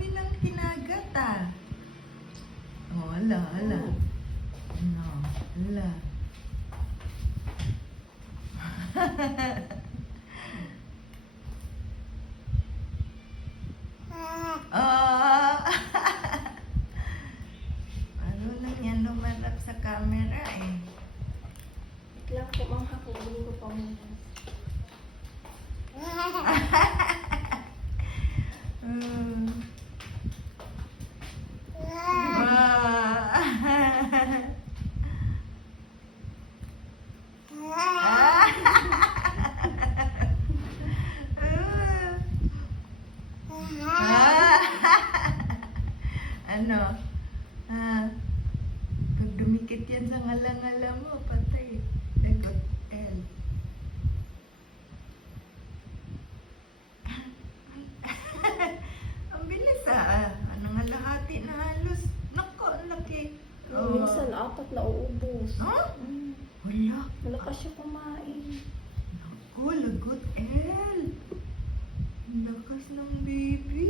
dami ng kinagat ah. Oh, ala. Ano, ala. Oh. Marunong yan lumarap sa camera eh. Wait lang po, ma'am. Hakunin ko pa muna. Hmm. Wow. Ano? Pag dumikit yan sa ngala-ngala mo, patay. Lagot L. Ang bilis ah. Ano nga lahati na halos. Naku, ang laki. Minsan, 4 na uubos. Huh? Wala. Malakas siya kumain. Naku, lagot L. Ang lakas ng baby.